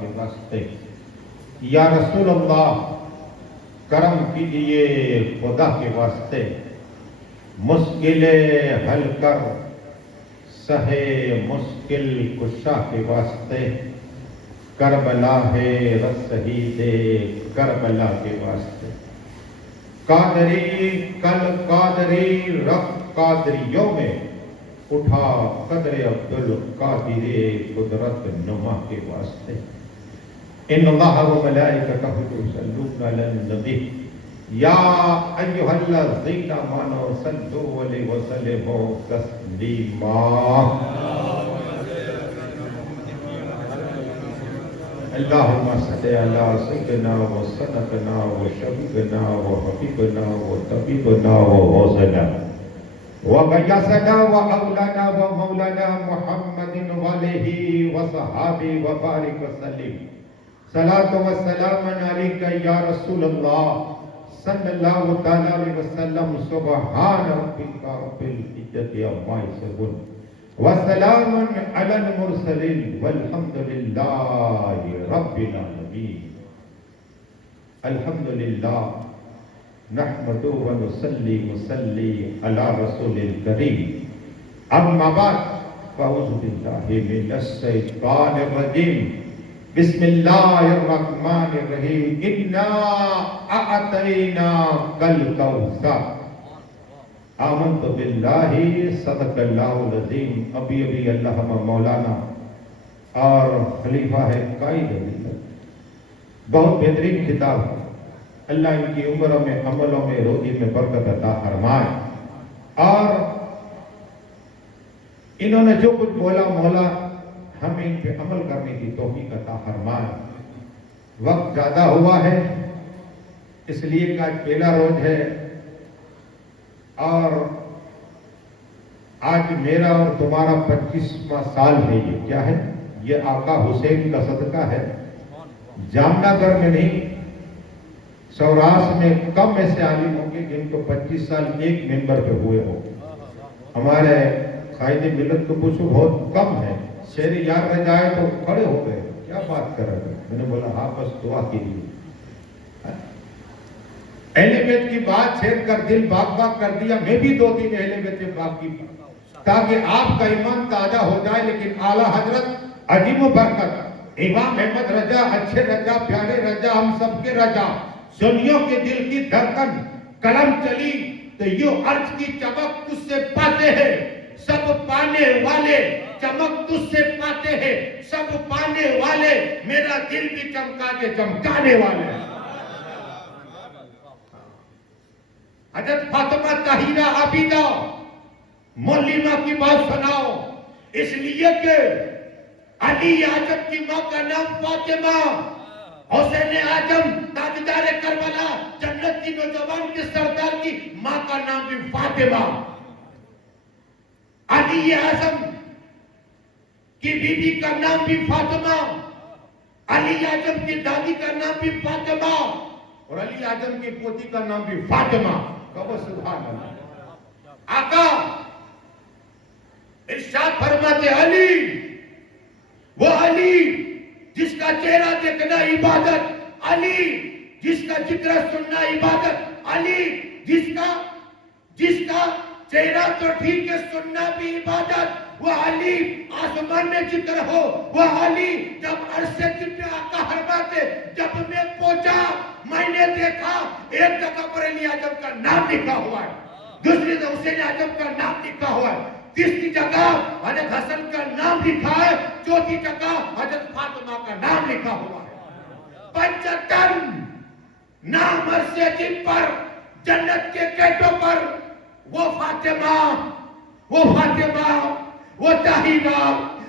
کے واسطے یا رسول اللہ کرم کیجئے خدا کے واسطے، مشکلیں حل کر سہے مشکل کشا کے واسطے، کربلا ہے رس شہید کربلا کے واسطے، قادری کل قادری رب قادریوں میں اٹھا قدر عبدالقادر قدرت نما کے واسطے۔ ان اللہ و ملائکتہ یصلون علی النبی یا ایھا الذین آمنوا صلوا علیہ وسلموا تسلیما۔ اللہم صلی علی سیدنا و سندنا و شفیعنا و حبیبنا و طبیبنا و غوثنا وغیاثنا و اولانا و مولانا محمد وآلہ وصحابہ وبارک وسلم۔ صلاۃ و سلام علیک یا رسول اللہ صلی اللہ تعالی علیہ وسلم۔ سبحان ربک رب العزت عما یصفون وسلام علی المرسلین والحمد للہ رب العالمین۔ الحمدللہ نحمد و نصلی علی رسول الکریم، اما بعد فاعوذ باللہ من الشیطان الرجیم، بسم اللہ الرحمن الرحیم۔ انا اعطیناک الکوثر۔ آمنت باللہ صدق اللہ العظیم۔ ابھی علامہ مولانا اور خلیفہ ہے قائد بہت بہترین کتاب ہے، اللہ ان کی عمروں میں عملوں میں روزی میں برکت عطا فرمائے، اور انہوں نے جو کچھ بولا مولا ہمیں ان پہ عمل کرنے کی توفیق عطا فرمائے۔ وقت زیادہ ہوا ہے اس لیے کہ آج پہلا روز ہے، اور آج میرا اور تمہارا 25واں سال ہے۔ یہ کیا ہے؟ یہ آقا حسین کا صدقہ ہے۔ جامنہ گھر میں نہیں، سوراس میں کم ایسے عالم ہوں گے جن کو 25 سال ایک ممبر پہ ہوئے ہو۔ ہمارے قائد ملت کو پوچھو بہت کم ہے۔ شعر یاد رہ جائے تو کھڑے ہو گئے، کیا بات کر رہے ہیں؟ میں نے بولا ہاں بس دعا کیجیے۔ اہل بیت کی بات چھیڑ کر دل باغ باغ کر دیا۔ میں بھی 2-3 اہل بیت سے بات کی تاکہ آپ کا ایمان تازہ ہو جائے، لیکن اعلیٰ حضرت عظیم و برکت امام احمد رضا، اچھے رضا، پیارے رضا، ہم سب کے رضا، سنیوں کے دل کی دھڑکن قلم چلی تو یوں عرش کی چمک تجھ سے پاتے ہیں سب پانے والے، چمک تجھ سے پاتے ہیں سب پانے والے، میرا دل بھی چمکا کے چمکانے والے۔ حضرت فاطمہ طاہرہ عابدہ معلمہ کی بات سناؤ، اس لیے کہ علی اعظم کی ماں کا نام فاطمہ، حسین اعظم تاجدار کربلا، جنت کی نوجوان کے سردار کی ماں کا نام بھی فاطمہ، علی اعظم کی بیوی کا نام بھی فاطمہ، علی اعظم کی دادی کا نام بھی فاطمہ، اور علی اعظم کی پوتی کا نام بھی فاطمہ۔ کہو سبحان اللہ۔ آقا ارشاد فرماتے علی، وہ علی جس کا چہرہ دیکھنا عبادت، علی جس کا ذکر سننا عبادت، علی جس کا چہرہ تو ٹھیک ہے سننا بھی عبادت، وہ علی آسمان میں ذکر ہو، وہ علی جب عرش سے پہ آقا فرماتے جب میں پہنچا میں نے دیکھا ایک جگہ پر علی اعظم کا نام لکھا ہوا ہے، دوسری جگہ حسین اعظم کا نام لکھا ہوا ہے، تیسری جگہ حضرت حسن کا نام لکھا ہے، چوتھی جگہ حضرت فاطمہ کا نام لکھا ہوا ہے۔ پنجتن نام عرش جن پر جنت کے گیٹوں پر وہ فاطمہ، وہ طاہرہ،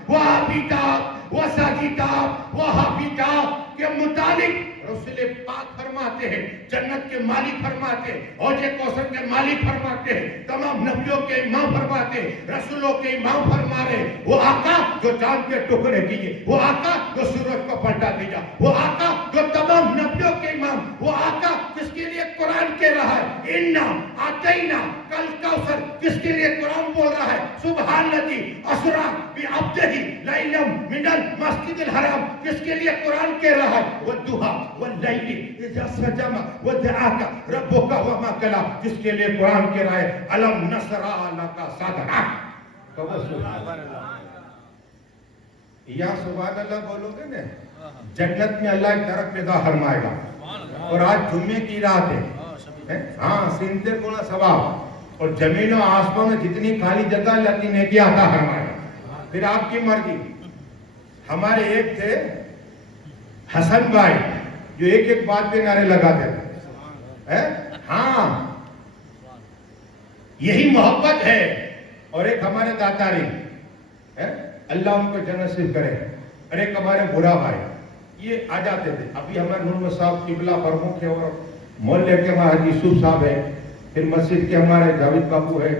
وہ عابدہ، وہ ساجدہ، وہ حافظہ کے متعلق رسول پاک فرماتے ہیں، جنت کے مالک فرماتے ہیں، حوض کوثر کے مالک فرماتے ہیں، تمام نبیوں کے امام فرماتے ہیں، رسولوں کے امام فرما رہے ہیں، وہ آقا جو چاند کے ٹکڑے کیے، وہ آقا جو سورج کو پلٹا دیا، وہ آقا جو تمام نبیوں کے امام، وہ آقا جس کے لیے قرآن کہہ رہا ہے اِنَّا اعطینا کل کوثر جس کے لیے قرآن بول رہا ہے سبحان الذی اسری بعبدہ لیلا من المسجد الحرام، جس کے لیے قرآن کہہ رہا ہے والضحی واللیل اذا سجى ودعاك ربك وما قلى، جس کے لیے قرآن کہہ رہا ہے الم نشرح لك صدرک۔ یا سبحان اللہ بولو گے نا، جنت میں اللہ ایک درخت پیدا فرمائے گا، اور آج جمعے کی رات ہے، ہاں سنتے کونا ثواب، اور زمین و آسمان میں جتنی خالی جگہ اللہ کی نیکی عطا فرمائے گا، پھر آپ کی مرضی۔ ہمارے ایک تھے حسن بھائی جو ایک ایک بات پہ نعرے لگاتے تھے، ہاں یہی محبت ہے۔ اور ایک ہمارے داتاری، اللہ ان کو جنت نصیب کرے، اور ایک ہمارے برا بھائی، یہ آ جاتے تھے۔ ابھی ہمارے نور صاحب قبلہ پرمکھ ہے، اور محلے کے ہمارے حاجی یوسف صاحب ہے، پھر مسجد کے ہمارے جاوید بابو ہے،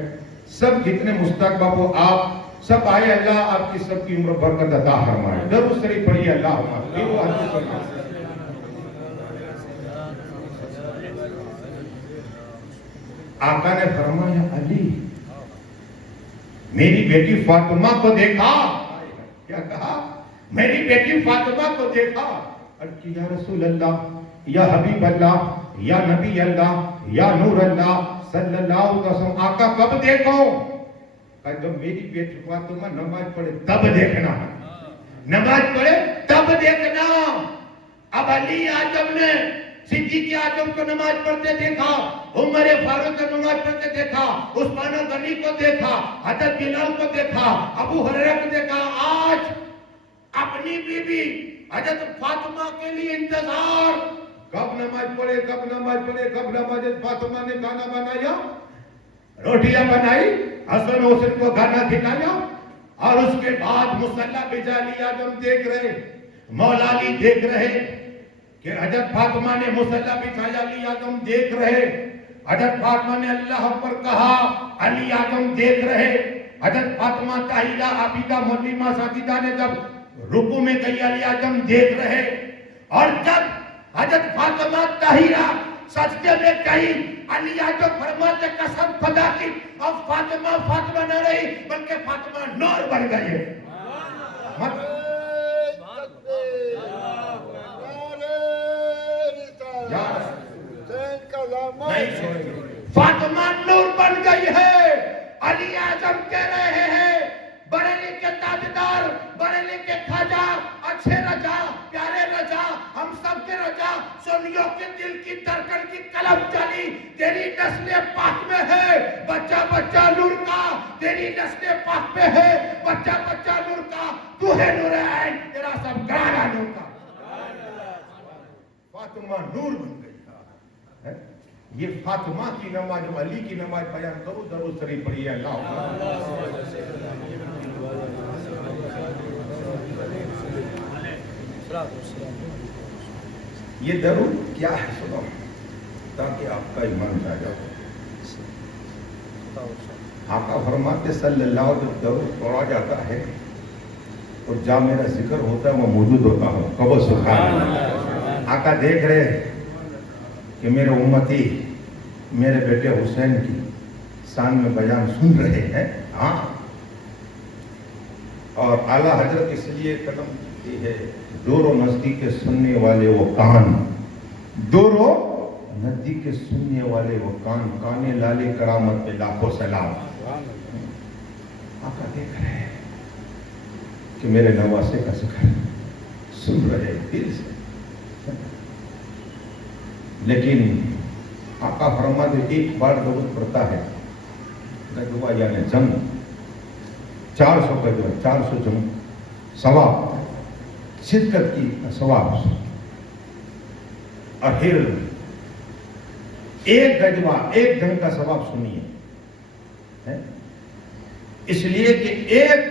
سب جتنے مشتاق بابو آپ سب آئے، اللہ آپ کی سب کی عمر برکت عطا فرمائے۔ درود شریف پڑھیے اللہ آقا نے فرمایا علی میری بیٹی فاطمہ کو دیکھا، کیا کہا؟ میری بیٹی فاطمہ کو دیکھا، اور کہ یا رسول اللہ، یا حبیب اللہ، یا نبی اللہ، یا نور اللہ صلی اللہ علیہ وسلم، آقا کب دیکھو؟ کہ جب میری بیٹی فاطمہ نماز پڑھے تب دیکھنا، نماز پڑھے تب دیکھنا۔ اب علی اعظم نے صدیق اعظم کو نماز پڑھتے دیکھا، عمر فاروق کو نماز پڑھتے دیکھا، عثمان غنی کو دیکھا، حضرت بلال کو دیکھا، ابو ہریرہ کو دیکھا۔ آج اپنی بیوی حضرت فاطمہ کے لیے انتظار، کب نماز پڑھے، کب نماز پڑھے، کب نماز۔ فاطمہ نے کھانا بنایا، روٹیاں بنائی، حسن حسین کو کھانا کھلایا، اور اس کے بعد مصلی پہ علی اعظم دیکھ رہے، مولا علی دیکھ رہے کہ حضرت فاطمہ نے مصلی بچھایا، علی اعظم دیکھ رہے، حضرت فاطمہ نے اللہ اکبر کہا، علی اعظم دیکھ رہے، حضرت فاطمہ طاہرہ عابدہ معلمہ ساجدہ نے جب رکوع میں گئی، علی اعظم دیکھ رہے، اور جب حضرت فاطمہ طاہرہ سجدے میں گئی، علی اعظم فرماتے قسم خدا کی اب فاطمہ فاطمہ نہ رہی بلکہ فاطمہ نور بن گئی ہے۔ فاطمہ نور بن گئی ہے۔ علی اعظم کہہ رہے ہیں بریلی کے تاجدار، بریلی کے خواجہ، اچھے رجا، پیارے رجا، ہم سب کے رجا، سنیوں کے دل کی دھڑکن کی قلم چلی، تیری نسل پاک میں ہے بچہ بچہ نور کا، تیری نسل پاک میں ہے بچہ بچہ نور کا، تو ہے نور عین، تیرا سب گھرانہ نور کا۔ فاطمہ نور بن گئی۔ یہ فاطمہ کی نماز، علی کی نماز بیان کرو، درود شریف پڑھیے اللہ۔ یہ درود کیا ہے سنو تاکہ آپ کا ایمان جاگا۔ آقا فرماتے صلی اللہ علیہ وسلم درود پڑھا جاتا ہے اور جہاں میرا ذکر ہوتا ہے وہ موجود ہوتا ہوں، کبو سبحان اللہ۔ آقا دیکھ رہے کہ میرے امتی میرے بیٹے حسین کی شان میں بیان سن رہے ہیں، ہاں، اور اعلیٰ حضرت اس لیے قدم کی ہے، دور و نزدیک کے سننے والے وہ کان، دور و نزدیک کے سننے والے وہ کان، کانے لالے کرامت پہ لاکھوں سلام۔ آقا دیکھ رہے ہیں کہ میرے نواسے کا ذکر سن رہے دل سے، لیکن آقا فرماتے ایک بار درود پڑتا ہے، غزوہ یعنی جنگ، 400 غزوہ، 400 جنگ، ثواب شدت کی ثواب، اور پھر ایک غزوہ ایک جنگ کا ثواب سنیے، اس لیے کہ ایک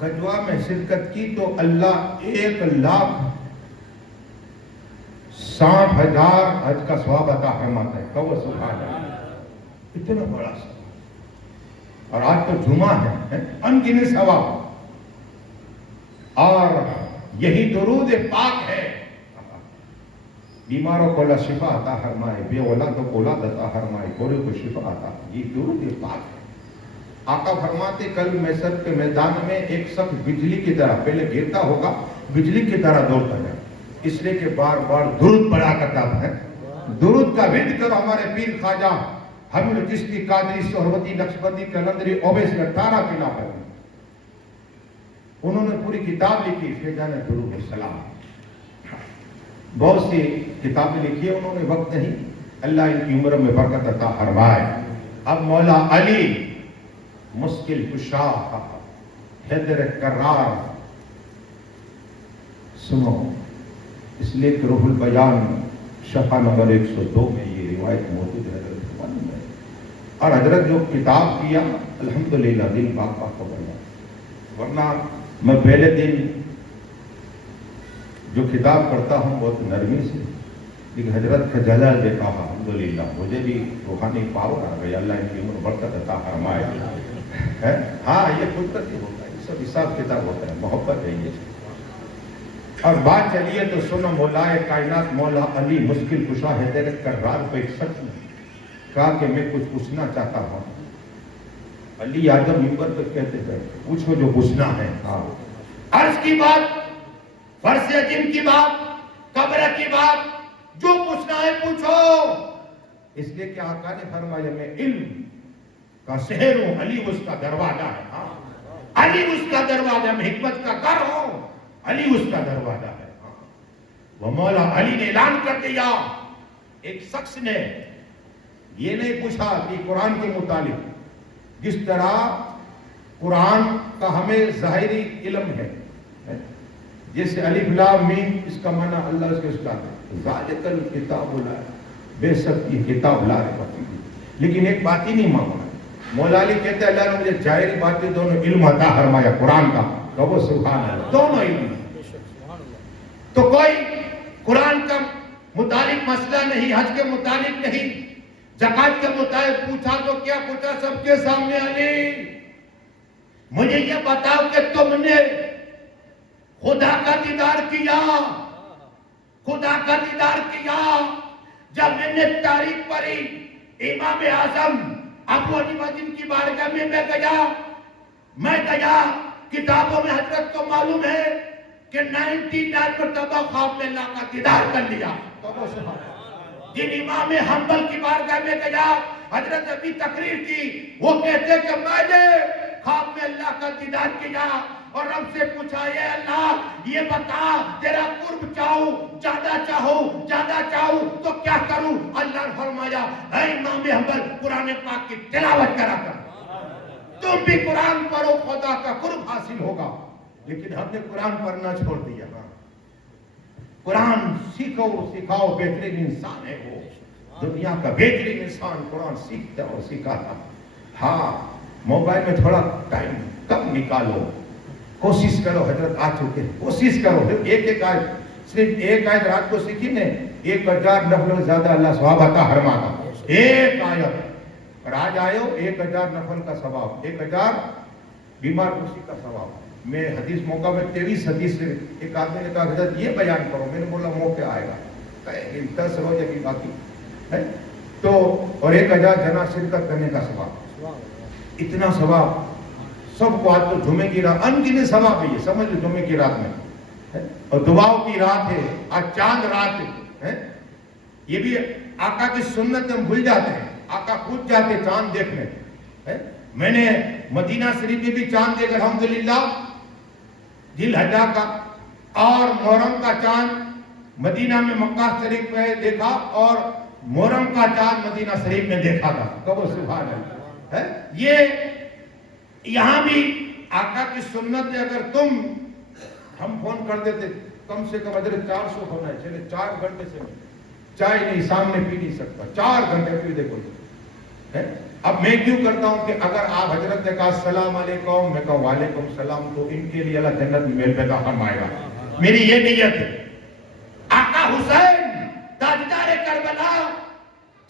غزوہ میں شرکت کی تو اللہ 1,60,000 حج کا ثواب عطا فرماتا ہے، کہو سبحان اللہ، اتنا بڑا ثواب۔ اور آج تو جمعہ ہے، انگنت ثواب، اور یہی درود پاک ہے بیماروں کو اللہ شفا عطا فرمائے، بے اولادوں کو اولاد عطا فرمائے، گورے کو شفا عطا، یہ درود پاک ہے۔ آقا فرماتے کل محشر کے میدان میں ایک شخص بجلی کی طرح پہلے گرتا ہوگا، بجلی کی طرح دوڑتا ہے، اس لیے کہ بار بار درود پڑھا کرتا ہے۔ درود کا ورد کرو، ہمارے پیر خواجہ حمید چشتی قادری سہروردی نقشبندی قلندری اویس نے 18 کتاب ہے، انہوں نے پوری کتاب لکھی فیضان درود السلام، بہت سی کتابیں لکھی ہیں انہوں نے، وقت نہیں، اللہ ان کی عمر میں برکت عطا فرمائے۔ اب مولا علی مشکل کشا حیدر کرار سنو، اس لیے کہ روح البیان شفا نمبر 102 میں یہ روایت موجود ہے حضرت میں، اور حضرت جو کتاب کیا الحمدللہ دل پاک پاک کو بنا، ورنہ میں پہلے دن جو کتاب کرتا ہوں بہت نرمی سے، لیکن حضرت کا جلال دیکھا الحمدللہ مجھے بھی روحانی پاور آ گئی، اللہ ان کی عمر برکت عطا فرمائے۔ ہاں یہ قدرتی ہوتا ہے، یہ سب حساب کتاب ہوتا ہے، محبت ہے یہ۔ اور بات چلیے تو سنو، مولائے کائنات مولا علی مشکل کشا حیدر کرار کو ایک شخص نے کہا کہ میں کچھ پوچھنا چاہتا ہوں۔ علی اعظم منبر پہ کہتے تھے پوچھو جو پوچھنا ہے۔ ہاں عرض کی بات، فرض عظیم کی بات، قبر کی بات، جو پوچھنا ہے پوچھو، اس لیے کہ آقا نے فرمایا میں علم کا شہر ہوں، علی اس کا دروازہ ہے۔ ہاں علی اس کا دروازہ، میں حکمت کا گھر ہوں، علی اس کا دروازہ ہے۔ ہاں وہ مولا علی نے اعلان کر دیا، ایک شخص نے یہ نہیں پوچھا کہ قرآن کے متعلق، جس طرح قرآن کا ہمیں ظاہری علم ہے، جیسے الف لام میم اس کا معنی اللہ اس کے استاد ہے، ذالک الکتاب لا بے شک یہ کتاب لا ریب فیہ، لیکن ایک بات ہی نہیں مانگا۔ مولا علی کہتے ہیں اللہ نے مجھے ظاہری باتیں دونوں علم عطا فرمایا، قرآن کا کہو سبحان اللہ، دونوں علم۔ تو کوئی قرآن کا متعلق مسئلہ نہیں، حج کے متعلق نہیں، زکات کے متعلق پوچھا تو کیا پوچھا سب کے سامنے علی مجھے یہ بتاؤ کہ تم نے خدا کا دیدار کیا، خدا کا دیدار کیا؟ جب میں نے تاریخ پڑھی امام اعظم ابو حنیفہ جن کی بارگاہ میں میں گیا، کتابوں میں حضرت کو معلوم ہے کہ 99 مرتبہ خواب میں اللہ کا دیدار کر لیا۔ جن امام حنبل کی بارگاہ میں گیا، حضرت ابھی تقریر کی، وہ کہتے کہ میں نے خواب میں اللہ کا دیدار کیا اور رب سے پوچھا اے اللہ یہ بتا تیرا قرب چاہوں، زیادہ چاہوں تو کیا کروں؟ اللہ نے فرمایا اے امام حنبل قرآن پاک کی تلاوت کرا کر، تم بھی قرآن پڑھو خدا کا قرب حاصل ہوگا۔ لیکن ہم نے قرآن پڑھنا چھوڑ دیا۔ قرآن سکھاؤ، بہترین انسان ہے وہ، دنیا کا بہترین انسان قرآن سیکھتا اور سکھاتا۔ ہاں موبائل میں تھوڑا ٹائم کم نکالو، کوشش کرو، حضرت آ چکے، کوشش کرو، ایک آیت، صرف ایک آیت رات کو سیکھی نے 1000 نفل زیادہ اللہ ثواب عطا فرماتا، ایک آیت، اور آج آئے ہو 1000 نفل کا ثواب، 1000 بیمار کسی کا ثواب۔ میں حدیث موقع میں 23 حدیث سے ایک آدمی نے کہا حضرت یہ بیان کرو، میں نے بولا موقع آئے گا، 10 روزے کی باقی ہے تو، اور 1000 جنا شرکت کرنے کا ثواب، اتنا ثواب سب کو۔ آج تو جمعے کی رات انگنے ثواب ہے، یہ سمجھ لو جمعے کی رات میں، اور دعاؤں کی رات ہے، آج چاند رات ہے، یہ بھی آقا کی سنت ہم بھول جاتے ہیں، آقا خود جاتے چاند دیکھنے۔ میں نے مدینہ شریف میں بھی چاند دیکھا الحمدللہ، ذی الحجہ کا اور محرم کا چاند مدینہ میں مکہ شریف میں دیکھا، اور محرم کا چاند مدینہ شریف میں دیکھا تھا، کہو سبحان اللہ۔ یہ یہاں بھی آقا کی سنت ہے، اگر تم ہم فون کر دیتے کم سے کم حضرت 400 ہونا ہے، چلے 4 گھنٹے سے چائے نہیں سامنے پی نہیں سکتا، 4 گھنٹے پی دیکھو۔ اب میں کیوں کرتا ہوں کہ اگر آپ حضرت نے کہا السلام علیکم، میں کہا وعلیکم السلام، تو ان کے لیے اللہ جنت میں میل پیدا فرمائے گا، میری یہ نیت ہے۔ آقا حسین تاجدار کربلا،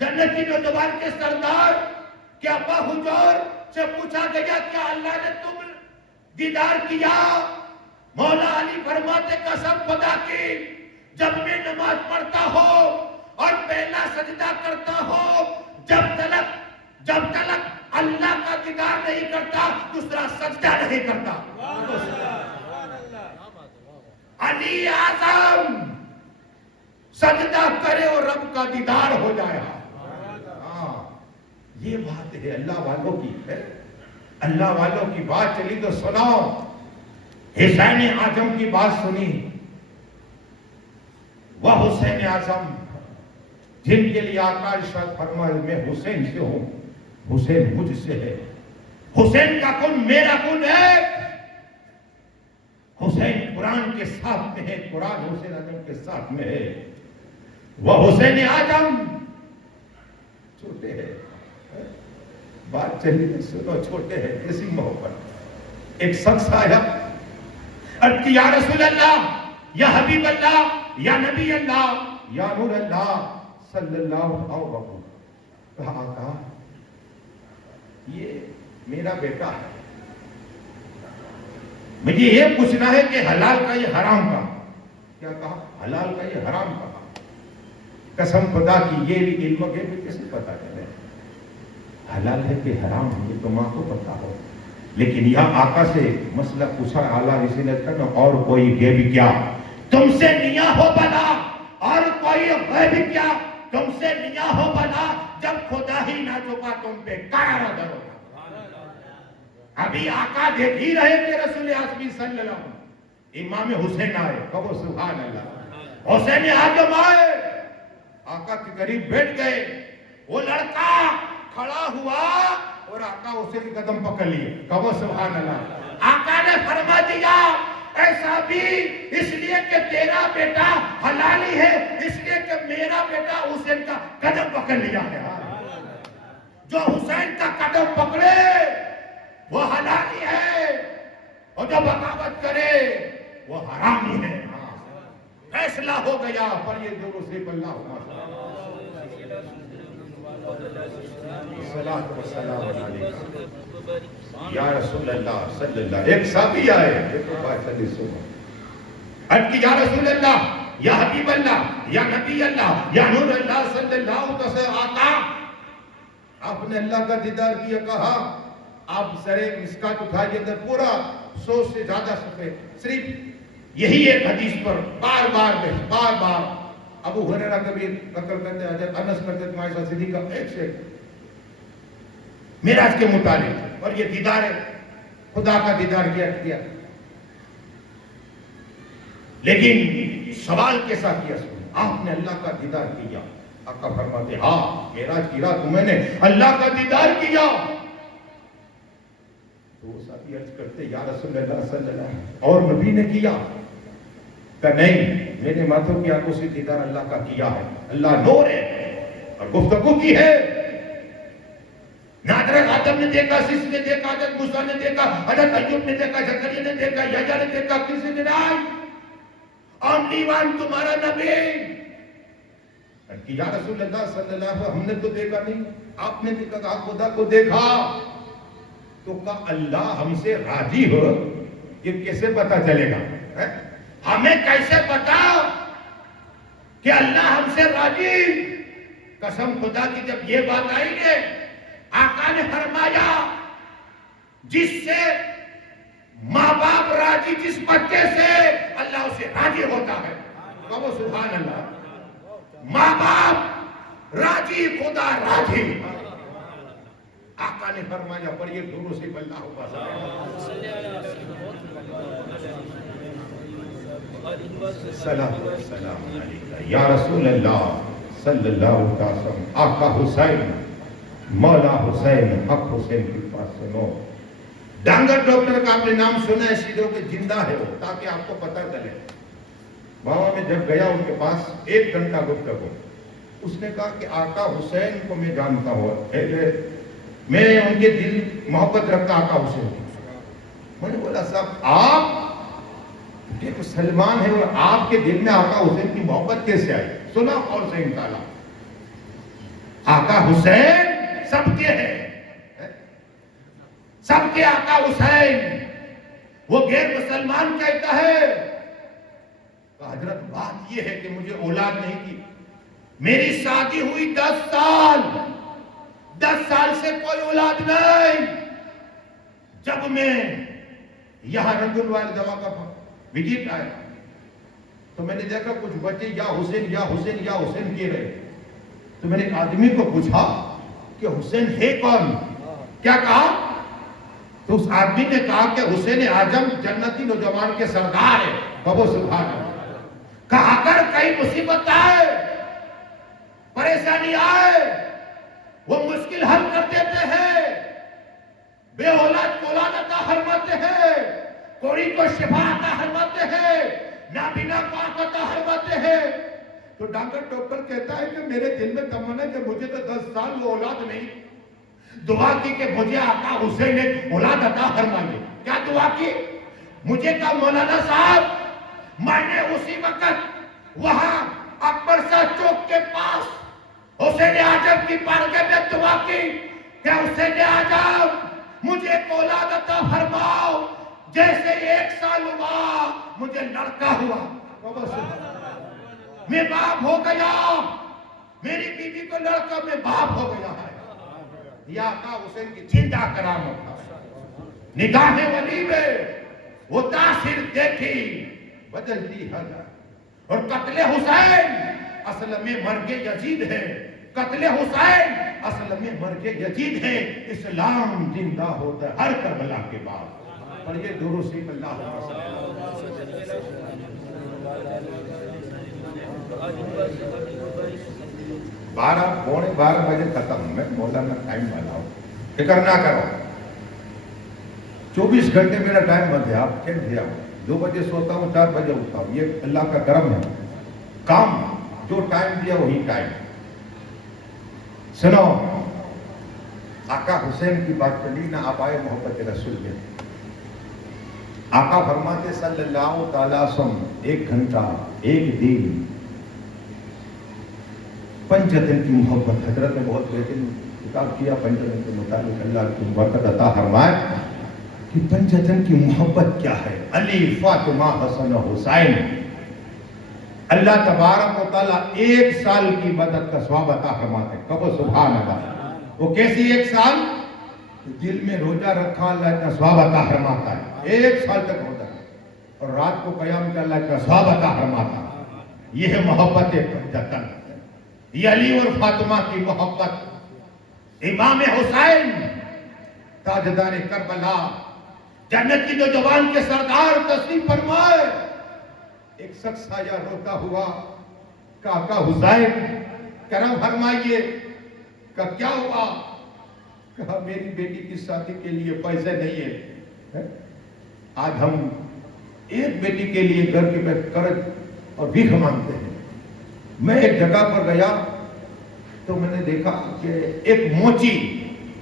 جنت کی نوجوان کے سردار کہ ابا حجور سے پوچھا گیا کیا اللہ نے تم دیدار کیا؟ مولا علی فرماتے قسم خدا کی جب میں نماز پڑھتا ہو اور پہلا سجدہ کرتا ہو، جب تلک اللہ کا دیدار نہیں کرتا دوسرا سجدہ نہیں کرتا۔ علی اعظم سجدہ کرے اور رب کا دیدار ہو جائے۔ ہاں یہ بات ہے اللہ والوں کی ہے، اللہ والوں کی بات چلی تو سناؤ۔ حسین اعظم کی بات سنی، وہ حسین اعظم جن کے لیے آقا ارشاد فرمائے میں حسین سے ہوں، حسین مجھ سے ہے، حسین کا کن میرا کن ہے، حسین قرآن کے ساتھ میں ہے، قرآن حسین اعظم کے ساتھ میں ہے۔ وہ حسین اعظم چھوٹے ہیں، بات چلی سنو، چھوٹے ہیں کسی محبت۔ ایک شخص آیا اور کہ یا رسول اللہ، یا حبیب اللہ، یا نبی اللہ، یا نور اللہ صلی اللہ علیہ وسلم، کہا آقا یہ میرا بیٹا ہے، مجھے یہ پوچھنا ہے کہ حلال کا یہ حرام کا، کیا کہا؟ حلال کا یہ حرام کہا۔ قسم خدا کی یہ بھی علم کے بھی کیسے پتا چلے حلال ہے کہ حرام ہے، یہ تو ماں کو پتا ہو، لیکن یہاں آقا سے مسئلہ پوچھا اعلیٰ رسالت کا، اور کوئی غیب کیا تم سے نیا ہو بنا، اور کوئی غیب کیا تم سے نیا ہو بنا، جب خدا ہی نہ چکا تم پہ قرار درو۔ ابھی آقا دیکھ ہی رہے کہ رسول اعظم صلی اللہ علیہ وسلم، امام حسین آئے، کہو سبحان اللہ، حسین اعظم آئے، آقا کے قریب بیٹھ گئے، وہ لڑکا کھڑا ہوا اور آقا اسے کی قدم پکڑ لیے، کہو سبحان اللہ۔ آقا نے فرما دیا ایسا بھی اس لیے کہ تیرا بیٹا حلالی ہے، اس لیے کہ میرا بیٹا حسین کا قدم پکڑ لیا ہے، جو حسین کا قدم پکڑے وہ حلالی ہے، اور جو بغاوت کرے وہ حرامی ہے۔ فیصلہ ہو گیا، پر یہ دونوں سے اللہ صلاۃ و سلام علیکم یا رسول اللہ صلی اللہ۔ ایک صحابی آئے، دیکھو بات چلی سنو، عرض کی یا رسول اللہ، یا حبیب اللہ، یا نبی اللہ، یا نور اللہ صلی اللہ علیہ وسلم، آقا آپ نے اللہ کا دیدار کیا، کہا آپ سر مسکات اٹھائیے در پورا 100 سے زیادہ صفحے صرف یہی ایک حدیث پر بار بار ابو ہریرہ کبھی نقل کرتے، حضرت انس کرتے، عائشہ صدیقہ، ایک سے معراج کے متعلق، اور یہ دیدار ہے، خدا کا دیدار کیا۔ لیکن سوال کیسا کیا سنیں، آپ نے اللہ کا دیدار کیا؟ آقا فرماتے ہاں معراج کی رات میں نے اللہ کا دیدار کیا۔ تو وہ ساتھی عرض کرتے یا رسول اللہ صلی اللہ علیہ وسلم اور نبی نے کیا؟ کہ نہیں، میرے ماتھوں کی آنکھوں سے دیدار اللہ کا کیا ہے، اللہ نور ہے، اور گفتگو کی ہے۔ حضرت آدم نے دیکھا، سیس نے دیکھا، حضرت موسیٰ نے دیکھا، حضرت ایوب نے دیکھا، زکریا نے دیکھا، یحییٰ نے دیکھا، کسی نے نہیں، اونلی ون تمہارا نبی۔ کہ یا رسول اللہ صلی اللہ علیہ وسلم ہم نے تو دیکھا نہیں، آپ نے دیکھا، کہا خدا کو دیکھا۔ تو کہا اللہ ہم سے راضی ہو، یہ کیسے پتا چلے گا؟ ہمیں کیسے پتا کہ اللہ ہم سے راضی؟ قسم خدا کی جب یہ بات آئی ہے، آقا نے فرمایا جس سے ماں باپ راضی، جس بچے سے اللہ اسے راضی ہوتا ہے، کہو سبحان اللہ۔ ماں باپ راضی، خدا راضی۔ آقا نے فرمایا پر یہ دونوں سے اللہ ہوگا۔ سلام علیکہ یا رسول اللہ صلی اللہ علیہ وسلم۔ آقا حسین، مولا حسین، حق حسین کے پاس سنو۔ ڈانگر ڈاکٹر کا آپ نے نام سنا ہے، سیدھوں کے زندہ ہے وہ، تاکہ آپ کو پتہ چلے۔ وہاں میں جب گیا ان کے پاس 1 گھنٹہ گفتگو، اس نے کہا کہ آقا حسین کو میں جانتا ہوں، میں ان کے دل محبت رکھتا آقا حسین۔ میں نے بولا صاحب آپ ایک مسلمان ہیں اور آپ کے دل میں آقا حسین کی محبت کیسے آئی؟ سنا اور سے انتالا آقا حسین سب کے ہیں، سب کے آقا حسین، وہ غیر مسلمان کہتا ہے، کہا حضرت بات یہ ہے کہ مجھے اولاد نہیں تھی، میری شادی ہوئی 10 سال سے کوئی اولاد نہیں۔ جب میں یہاں رنگ الوالد دوا کا وزٹ آیا تو میں نے دیکھا کچھ بچے یا حسین یا حسین یا حسین کہہ رہے، تو میں نے ایک آدمی کو پوچھا کہ حسین ہے کون؟ کیا کہا؟ تو اس آدمی نے کہا کہ حسین اعظم جنتی نوجوان کے سردار ہے۔ بابو سبحان اللہ۔ کہا اگر کئی مصیبت آئے، پریشانی آئے، وہ مشکل حل کر دیتے ہیں، بے اولاد کو اولاد عطا فرماتے ہیں، کوڑی کو شفا عطا فرماتے ہیں، نابینا کو آنکھ عطا فرماتے ہیں۔ تو ڈاکٹر کہتا ہے کہ میرے دل میں تمنا ہے کہ مجھے تو 10 سال وہ اولاد نہیں، دعا کی کہ مجھے آقا حسین نے اولاد عطا فرمائے۔ کیا دعا کی؟ مجھے کہا مولانا صاحب میں نے اسی وقت وہاں اکبر شاہ چوک کے پاس حسین اعظم کی بارگاہ میں دعا کی کہ حسین اعظم مجھے ایک اولاد عطا فرماؤ، جیسے 1 سال ہوا مجھے لڑکا ہوا، میں باپ ہو گیا، میری بیوی کو لڑکا، میں باپ ہو گیا ہے۔ یا آقا حسین کی زندہ کرامت، نگاہ ولی میں وہ تاثیر دیکھی، بدلتی حضرت۔ اور قتل حسین اصل میں مرگ یزید ہے، قتل حسین اصل میں مرگ یزید ہے۔ اسلام زندہ ہوتا ہے ہر کربلا کے بعد۔ اور یہ درود سے اللہ پونے 12 بجے ختم، میں مولانا ٹائم والا ہوں، فکر نہ کرو، 24 گھنٹے میرا ٹائم بند ہے، آپ کیا دیا؟ 2 بجے سوتا ہوں، 4 بجے اٹھتا ہوں، یہ اللہ کا کرم ہے، کام جو ٹائم دیا وہی ٹائم۔ سنو، آقا حسین کی بات چلی نا، آپ آئے محبت رسول میں، آقا فرماتے صلی اللہ تعالیٰ وسلم 1 گھنٹہ 1 دن 5 دن کی محبت۔ حضرت نے بہت بہترین کتاب کیا 5 دن کے مطابق، اللہ کی برکت عطا فرمائے کہ 5 دن کی محبت کیا ہے۔ علی، فاطمہ، حسن و حسین، اللہ تبارک و تعالیٰ 1 سال کی مدد کا ثواب عطا فرماتے ہیں۔ کہو سبحان اللہ۔ وہ کیسی 1 سال؟ دل میں روزہ رکھا اللہ اتنا ثواب عطا فرماتا ہے، 1 سال تک روزہ، اور رات کو قیام کا اللہ اتنا ثواب عطا فرماتا ہے۔ یہ ہے محبت 5 دن، یہ علی اور فاطمہ کی محبت۔ امام حسین تاجدار کربلا، جنت کی نوجوان کے سردار تشریف فرمائے۔ ایک شخص آیا روتا ہوا، کہا آقا حسین کرم فرمائیے۔ کہا کیا ہوا؟ کہا میری بیٹی کی شادی کے لیے پیسے نہیں ہے، آج ہم ایک بیٹی کے لیے گھر کے قرض اور بھیک مانگتے ہیں۔ میں ایک جگہ پر گیا تو میں نے دیکھا کہ ایک موچی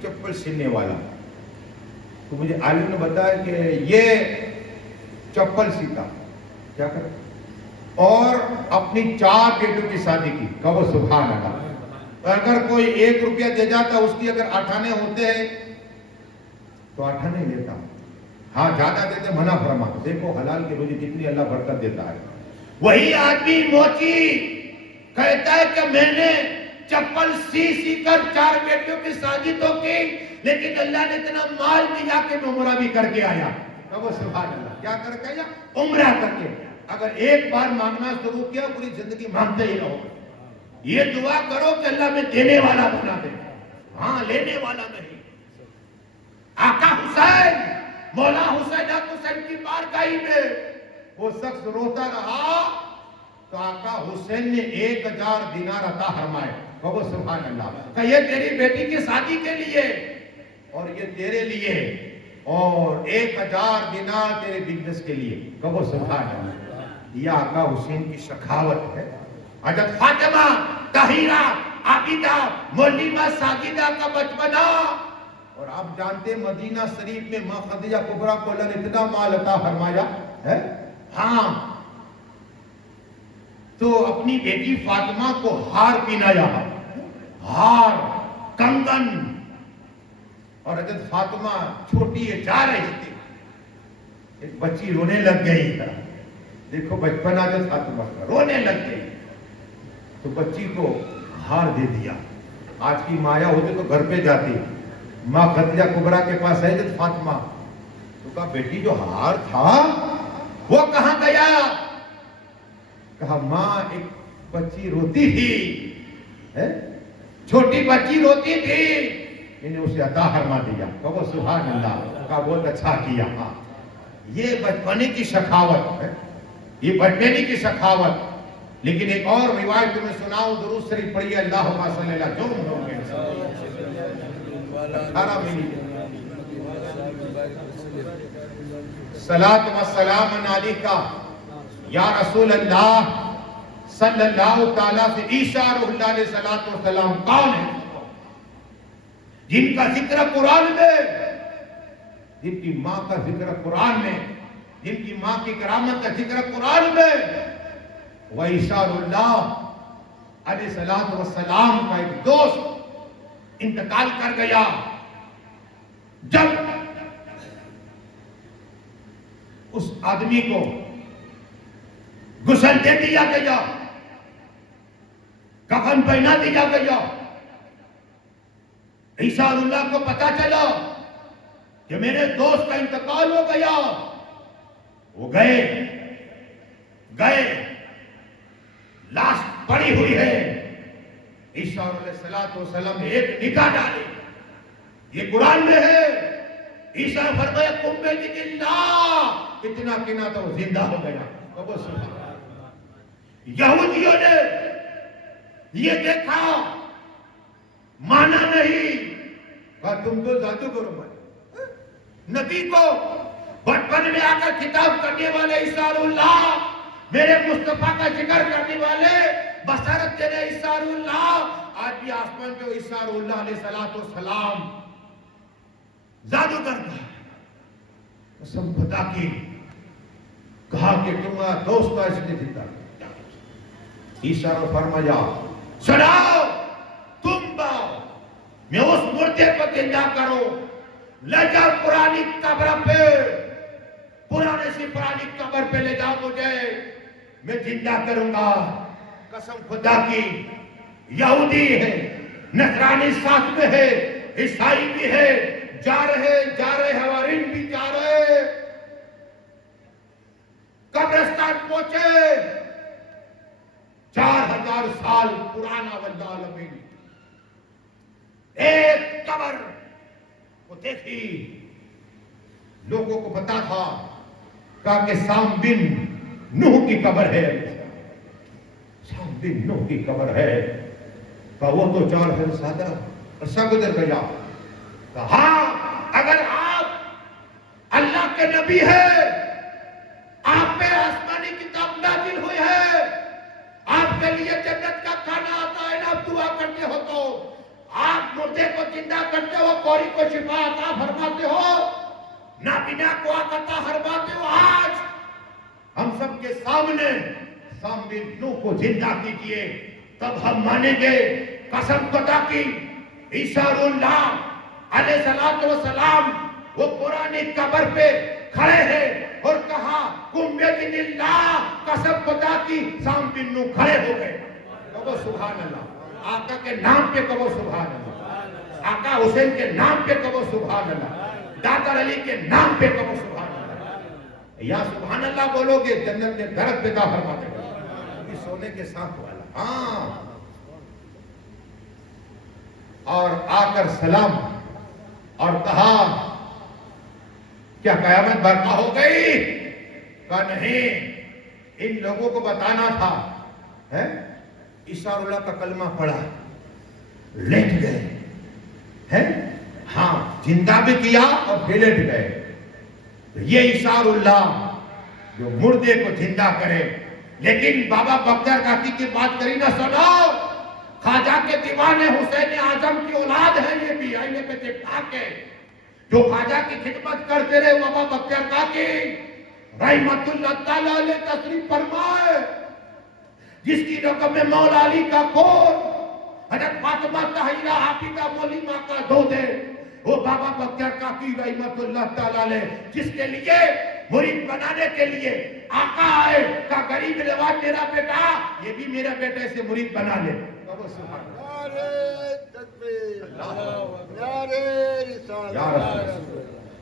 چپل سلنے والا، تو مجھے عالم نے بتایا کہ یہ چپل سیتا، کیا کرے، اور اپنی 4 بیٹوں کی شادی کی۔ کہو سبحان اللہ۔ اگر کوئی 1 روپیہ دے جاتا، اس کی اگر 8 آنے ہوتے ہیں تو 8 آنے لیتا، ہاں زیادہ دیتے منع فرما۔ دیکھو حلال کی روزی کتنی اللہ برکت دیتا ہے۔ وہی آدمی موچی کہتا ہے کہ میں نے چپل سی کر 4 بیٹیوں کی شادی تو کی، لیکن اللہ نے اتنا مال دیا کہ میں عمرہ بھی کر کے آیا۔ کہو سبحان اللہ۔ کیا کر کے آیا؟ عمرہ کر کے۔ اگر ایک بار مانگنا شروع کیا پوری زندگی مانگتے ہی رہو۔ یہ دعا کرو کہ اللہ میں دینے والا بنا دے، ہاں لینے والا نہیں۔ آقا حسین، مولا حسین حسین کی بارگاہ میں وہ شخص روتا رہا تو آقا حسین نے 1000 دینار عطا فرمائے۔ کہو سبحان اللہ۔ کہ یہ تیری بیٹی کی شادی کے لیے اور یہ تیرے لیے، اور 1000 دینار تیرے بزنس کے لیے۔ کہو سبحان اللہ۔ یہ آقا حسین کی سخاوت ہے۔ حضرت فاطمہ، طاہرہ، عابدہ، معلمہ، ساجدہ کا بچپنا، اور آپ جانتے ہیں مدینہ شریف میں ماں خدیجہ کبریٰ کو اللہ نے اتنا مال عطا فرمایا ہے، ہاں، تو اپنی بیٹی فاطمہ کو ہار پہنایا، ہار، کنگن، اور حضرت فاطمہ چھوٹی ہے، جا رہی تھی، ایک بچی رونے لگ گئی تھا، دیکھو بچپنا جو تھا تمہارا، رونے لگ گئی تو بچی کو ہار دے دیا. آج کی مایا ہوتی تو گھر پہ جاتی، ماں خدیجہ کبریٰ کے پاس ہے حضرت فاطمہ، تو کہا بیٹی جو ہار تھا وہ کہاں گیا؟ کہا ماں ایک بچی روتی تھی، چھوٹی بچی روتی تھی، میں نے اسے عطا فرما دیا. کہو سبحان اللہ. کہا بہت اچھا کیا. ہاں یہ بچپنے کی سخاوت ہے، یہ بچپنے کی سخاوت. لیکن ایک اور روایت تمہیں سناؤں، درود شریف پڑھیے اللہم صلی اللہ جو ہوں گے 18 منٹ. صلاۃ و سلام علیکہ یا رسول اللہ صلی اللہ تعالیٰ سے. عیسیٰ روح اللہ علیہ الصلوۃ والسلام کون ہے جن کا ذکر قرآن میں، جن کی ماں کا ذکر قرآن میں، جن کی ماں کی کرامت کا ذکر قرآن میں؟ وہ عیسیٰ اللہ علیہ الصلوۃ والسلام کا ایک دوست انتقال کر گیا. جب اس آدمی کو غسل دے دیا گیا، کفن پہنا دیا گیا، عیسیٰ اللہ کو پتا چلا کہ میرے دوست کا انتقال ہو گیا. وہ گئے لاش پڑی ہوئی ہے. عیسیٰ علیہ السلام نے ایک نگاہ ڈالی، یہ قرآن میں ہے. عیسیٰ فرمایا قم بإذن اللہ، اتنا کنا تو وہ زندہ ہو گیا. یہودیوں نے یہ دیکھا، مانا نہیں، کہا تم تو جادو کرو مانے. نبی کو بچپن میں آ کر خطاب کرنے والے عیسیٰ اللہ، میرے مصطفیٰ کا ذکر کرنے والے، بشارت دینے عیسیٰ اللہ، آج بھی آسمان پہ عیسیٰ اللہ علیہ السلام جادو کرتا ہے. قسم خدا کی کہا کہ تمہارا دوست اس نے زندہ کیا. عیسیٰ نے فرمایا سناؤ، تم باؤ میں اس مردے کو زندہ کرو، لے جاؤ پرانی قبر پہ، پرانے سے پرانی قبر پہ لے جاؤ مجھے، میں زندہ کروں گا. قسم خدا کی یہودی ہے، نصرانی ساتھ میں ہے، عیسائی بھی ہے، جا رہے حوارین بھی جا رہے، قبرستان پہنچے. 4000 سال پرانا واللہ علمین ایک قبر وہ دیکھی. لوگوں کو پتا تھا، کہا کہ سام بن نوح کی قبر ہے، سام بن نوح کی قبر ہے. کہا وہ تو 4000 سال عرصہ گزر گیا. کہا اگر آپ اللہ کے نبی ہیں، آپ پہ آسمانی کتاب نازل ہوئی ہے، آپ کے لیے جنت کا کھانا آتا ہے، آپ دعا کرتے ہو تو آپ مردے کو زندہ کرتے ہو، کوری کو شفا عطا فرماتے ہو، نابینا کو عطا فرماتے ہو. آج ہم سب کے سامنے سام بن نوح کو زندہ کیجئے، تب ہم مانیں گے. قسم خدا کی عیسیٰ اللہ علیہ السلام وہ پرانی قبر پہ کھڑے ہیں اور کہا قم بإذن اللہ. قسم خدا کی سام بن نوح کھڑے ہو گئے. کہو سبحان اللہ. آقا کے نام پہ کہو سبحان اللہ. آقا حسین کے نام پہ کہو سبحان اللہ. دادر علی کے نام پہ کہو سبحان اللہ. یا سبحان اللہ بولو گے جنت میں درد پیدا فرما دے گا. یہ سونے کے ساتھ والا. ہاں. اور آ کر سلام اور کہا کیا قیامت برپا ہو گئی؟ کہا نہیں، ان لوگوں کو بتانا تھا. عیسیٰ اللہ کا کلمہ پڑھا، لیٹ گئے. ہاں زندہ بھی کیا اور پھر لیٹ گئے. یہ عیسیٰ اللہ جو مردے کو زندہ کرے. لیکن بابا بختیار کاکی کی بات کری نہ سنو. خواجہ کے دیوانے حسین اعظم کی اولاد ہے، یہ بھی آئینے پہ چپکا کے جو خواجہ کی خدمت کرتے رہے. بابا بختیار کاکی رحمت اللہ تعالیٰ علیہ تشریف فرمائے، جس کی رقم میں مولا علی کا کور، حضرت فاطمہ طاہرہ حافظہ مولیمہ کا دودھ ہے. وہ بابا بختیار کاکی رحمت اللہ تعالیٰ علیہ جس کے لیے مرید بنانے کے لیے آقا آئے کہا غریب نواز تیرا بیٹا یہ بھی میرا بیٹا اسے مرید بنا لے.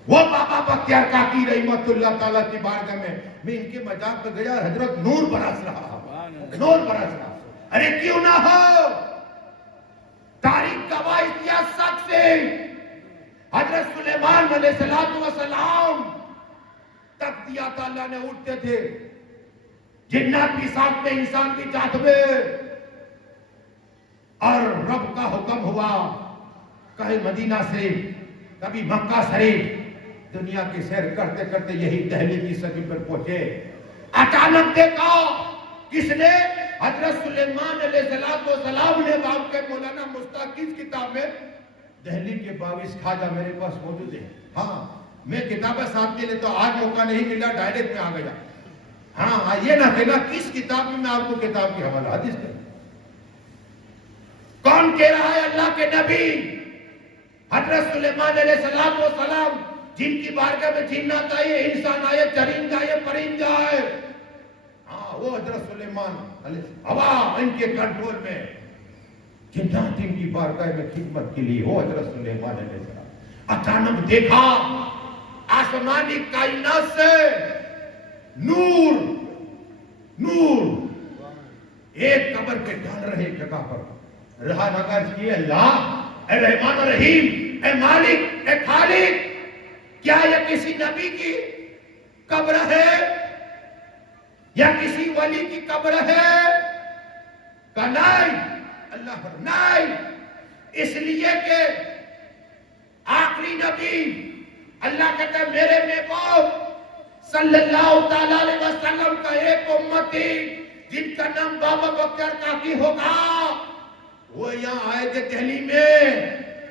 وہ بابا بختیار کاکی رحمت اللہ تعالیٰ کی بارگاہ میں ان کے مذاق میں گیا, حضرت نور برس رہا, نور برس رہا. ارے کیوں نہ ہو, تاریخ گواہ دیا سچ سے. حضرت سلیمان علیہ السلام تک دیا تھا اللہ نے, اٹھتے تھے جنات کی ساتھ میں انسان کی چاہت میں, اور رب کا حکم ہوا کہیں مدینہ سے کبھی مکہ شریف, دنیا کی سیر کرتے کرتے یہی دہلی کی سڑک پر پہنچے. اچانک دیکھا کس نے, حضرت سلیمان علیہ السلام نے. باپ کے مولانا مشتاق کی کتاب میں دہلی کے 22 خواجہ میرے پاس موجود ہیں. ہاں میں کتابیں ساتھ کے لیے تو آج موقع نہیں ملا, ڈائریکٹ میں آ گیا. ہاں یہ نہ کہنا کس کتاب میں آپ کو کتاب کی حوالہ حدیث کروں. کون کہہ رہا ہے؟ اللہ کے نبی حضرت سلیمان علیہ السلام, جن کی بارگاہ میں جنات آئے, انسان آئے, چرند آئے, پرند آئے. ہاں وہ حضرت سلیمان ہوا ان کے کنٹرول میں, جنات ان کی بارگاہ میں خدمت کے لیے وہ حضرت سلیمان علیہ السلام. اچانک دیکھا آسمانی کائنات سے نور ایک قبر کے ڈال رہے جگہ پر رہا نگر کی. اللہ اے رحمان الرحیم, اے مالک, اے خالق, کیا یہ کسی نبی کی قبر ہے یا کسی ولی کی قبر ہے؟ کہ نہیں, اللہ نہیں, اس لیے کہ آخری نبی اللہ کہتا ہے میرے محبوب صلی اللہ تعالیٰ علیہ وسلم کا ایک امتی جن کا نام بابا بختیار کاکی ہوگا, وہ یہاں آئے تھے دہلی میں,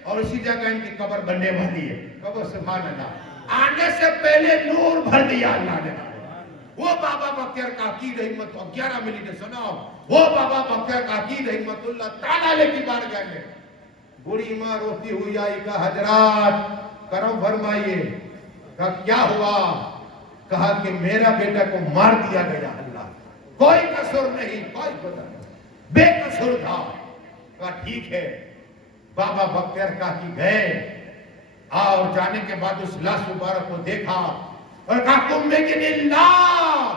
اور اسی جگہ ان کی قبر بننے والی ہے. قبر سبحان اللہ, آنے سے پہلے نور بھر دیا اللہ نے. وہ بابا بختیار کاکی رحمت 11 منٹ سناؤ, وہ بابا بختیار کاکی رحمت اللہ تعالیٰ علیہ کی بارگاہ میں بوڑھی ماں روتی ہوئی آئی, کہا حضرات کرم فرمائیے. کہا کیا ہوا؟ کہا کہ میرا بیٹا کو مار دیا گیا. اللہ کوئی قصور نہیں, کوئی قصور نہیں, بے قصور تھا. کہا ٹھیک ہے. بابا بختیار کاکی گئے, اور جانے کے بعد اس لاش مبارک کو دیکھا اور کہا تم میں کہ اللہ,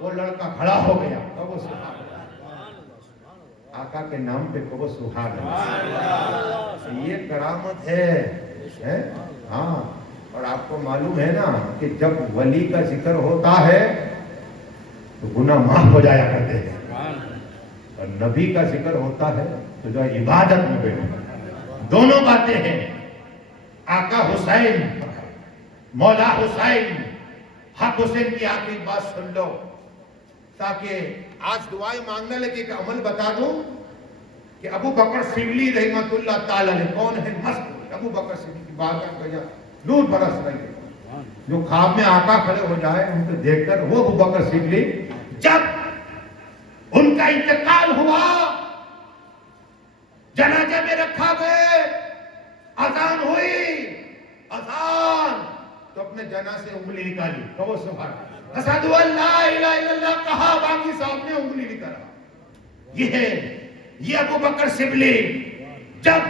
وہ لڑکا کھڑا ہو گیا. کہو سبحان اللہ, آقا کے نام پہ کہو سبحان اللہ. یہ کرامت ہے. ہاں, اور آپ کو معلوم ہے نا کہ جب ولی کا ذکر ہوتا ہے تو گناہ معاف ہو جایا کرتے ہیں, اور نبی کا ذکر ہوتا ہے تو جو عبادت میں بیٹھے. دونوں باتیں ہیں. آقا حسین, مولا حسین, حق حسین کی آخری بات سن لو, تاکہ آج دعائیں مانگنا لگے کہ عمل بتا دوں کہ ابو بکر سبلی رحمت اللہ تعالی علیہ کون ہے؟ مست ابو بکر سبلی کی بارگاہ میں نور برس رہی ہے. جو خواب میں آقا کھڑے ہو جائے ان کو دیکھ کر, وہ ابو بکر سبلی جب ان کا انتقال ہوا, جنازے میں رکھا گئے, اذان ہوئی, اذان تو اپنے جنازے انگلی نکالی. کہو سبحان اللہ, اشہدو ان لا الہ الا اللہ کہا, باقی صاحب نے انگلی نکالا. یہ ابو بکر سبلی جب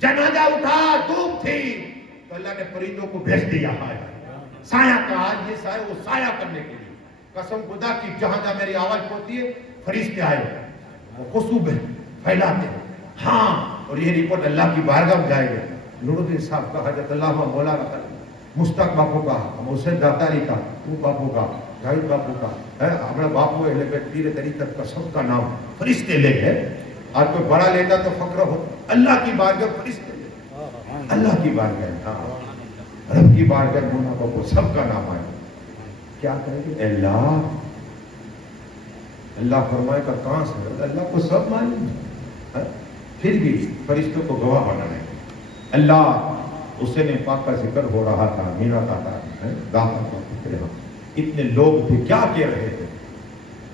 جنازہ اٹھا, دھوپ تھی, تو اللہ نے پرندوں کو بھیج دیا سایہ کا. یہ سایہ وہ سایہ کرنے کے لیے, قسم خدا کی جہاں جہاں میری آواز پہنچتی ہے فرشتے آئے, وہ خوشبو پھیلاتے ہیں. ہاں, اور یہ رپورٹ اللہ کی بارگاہ میں جائے گا. نور الدین صاحب کا, حضرت علامہ مولانا مشتاق باپو کا, حسین داتاری کا, وہ باپو کا, جاوید باپو کا, ہمارا باپو ہے پیر طریقت کا, سب کا نام فرشتے لے گئے. آج کوئی بڑا لیتا تو فقر ہو, اللہ کی بارگاہ فرشتے لے, اللہ کی بارگاہ, ہاں رب کی بارگاہ مولا باپو سب کا نام آئے. کیا کہیں گے؟ اللہ اللہ فرمائے گا کہاں سے؟ اللہ کو سب معلوم ہے, پھر بھی فرشتوں کو گواہ بنانے. اللہ حسین پاک کا ذکر ہو رہا تھا, میرا داتا اتنے لوگ تھے, کیا کہہ رہے تھے؟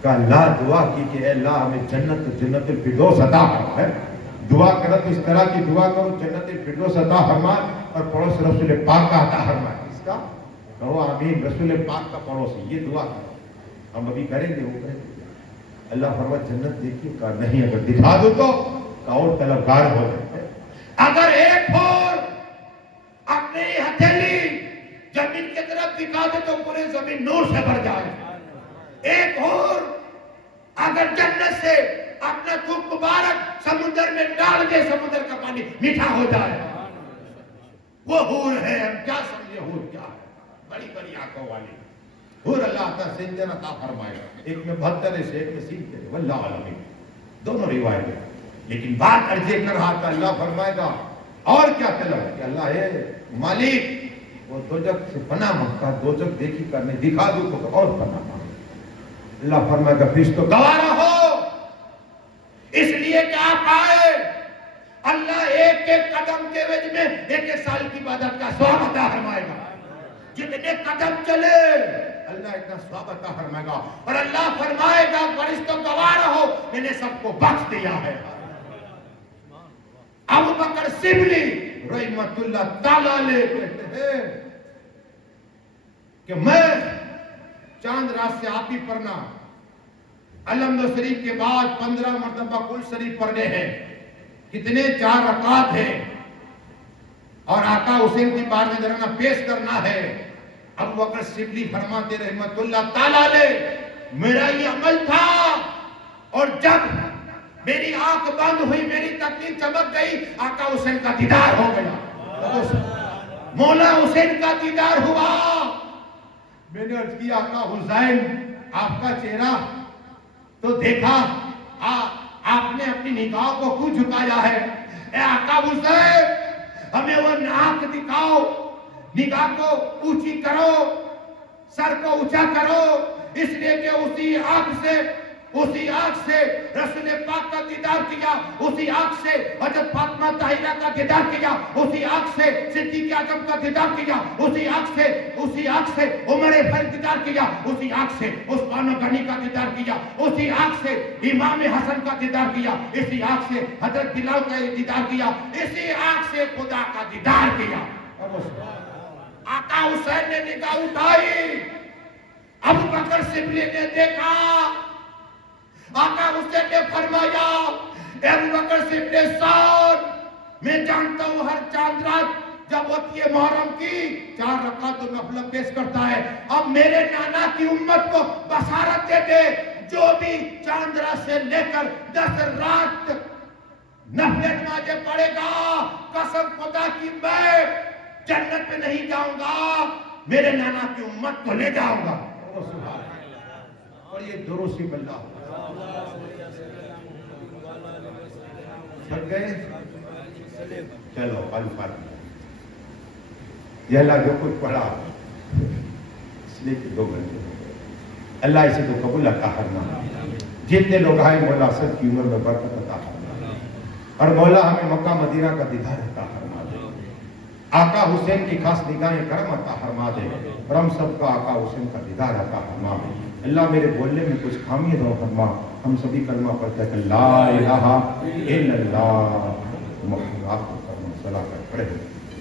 کہ اللہ دعا کی کہ اے اللہ ہمیں جنت الفردوس عطا فرما. دعا کرو تو اس طرح کی دعا کرو, جنت الفردوس عطا فرما, اور پڑوس رسول پاک کا عطا فرما. اس کا کہو آمین, رسول پاک کا پڑوس, یہ دعا کرو. ہم ابھی کریں گے، وہ کریں گے. اللہ فرماتا جنت دیکھیے کا نہیں، اگر دکھا دو تو اور طلبگار ہو جائے. اگر ایک اور اپنی ہتھیلی زمین کی طرف دکھا دے تو پورے زمین نور سے بھر جائے. ایک اور اگر جنت سے اپنا تھوک مبارک سمندر میں ڈال دے، سمندر کا پانی میٹھا ہو جائے. وہ حور ہے، ہم کیا سمجھے حور کیا ہے، بڑی بڑی آنکھوں والی حور. اللہ تعالیٰ زندہ عطا فرمائے. ایک میں 72 سے ایک میں 70 واللہ عالمین، دونوں روایتیں. لیکن بات ارجے کر رہا تھا، اللہ فرمائے گا اور کیا طلب ہے کہ اللہ ہے مالک وہ دوزخ سے پناہ مانگتا، دوزخ دیکھی کرنے دکھا دو تو اور پناہ مانگتا. اللہ فرمائے گا فرشتوں گوارا ہو، اس لیے کہ آپ آئے. اللہ ایک ایک قدم کے وجہ میں ایک ایک سال کی عبادت کا ثواب عطا فرمائے گا. جتنے قدم چلے اللہ اتنا ثواب عطا فرمائے گا. اور اللہ فرمائے گا فرشتوں گوارا ہو، میں نے سب کو بخش دیا ہے. ابو بکر سبلی رحمت اللہ تعالی علیہ کہتے ہیں کہ میں چاند رات سے آپ ہی پڑھنا، الحمد شریف کے بعد 15 مرتبہ کل شریف پڑھنے ہیں. کتنے 4 رکعات ہیں اور آقا حسین کی بارگاہ درگاہ پیش کرنا ہے. ابو بکر سبلی فرماتے رحمت اللہ تعالی علیہ میرا یہ عمل تھا، اور جب میری آنکھ بند ہوئی، میری تکلیف چمک گئی، آقا حسین کا دیدار ہو گیا، مولا حسین کا دیدار ہوا. میں نے عرض کیا آقا حسین آپ کا چہرہ تو دیکھا، آپ نے اپنی نگاہ کو کیوں جھکایا ہے؟ اے آقا حسین ہمیں وہ ناک دکھاؤ، نگاہ کو اونچی کرو، سر کو اونچا کرو. اس لیے کہ اسی آنکھ سے رسول پاک کا دیدار کیا، اسی آنکھ سے حضرت فاطمہ طاہرہ کا دیدار کیا، اسی آنکھ سے صدیق اعظم کا دیدار کیا، اسی آنکھ سے عمر فاروق دیدار کیا، اسی آنکھ سے عثمان غنی کا دیدار کیا، اسی آنکھ سے امام حسن کا دیدار کیا، اسی آنکھ سے حضرت بلال کا دیدار کیا، اسی آنکھ سے خدا کا دیدار کیا. آقا حسین نے نگاہ اٹھائی، ابو بکر سبلی نے دیکھا. آقا حسین نے فرمایا اے ابو بکر سبلی صاحب میں جانتا ہوں ہر چاند رات جب ہوتی ہے محرم کی 4 رکعت نفل پیش کرتا ہے. اب میرے نانا کی امت کو بشارت دے دے، جو بھی چاند رات سے لے کر 10 رات نفل نمازیں پڑھے گا، قسم خدا کی میں جنت میں نہیں جاؤں گا، میرے نانا کی امت کو لے جاؤں گا. اور یہ درود سے اللہ تھک گئے. چلو الفاتحہ. یہ اللہ جو کچھ پڑھا اس لیے کہ 2 گھنٹے ہو گئے. اللہ اسے تو قبول عطا فرما. جتنے لوگ آئے مولا سب کی عمر میں برکت عطا فرما، اور مولا ہمیں مکہ مدینہ کا دیدار عطا فرما دے. آقا حسین کی خاص نگاہیں کرم عطا فرما دے، اور ہم سب کا آقا حسین کا دیدار عطا فرما دے. اللہ میرے بولنے میں کچھ خامی نہ فرما. ہم سبھی کلمہ پڑھتے ہیں لا الہ الا اللہ محمد رسول اللہ. پڑھے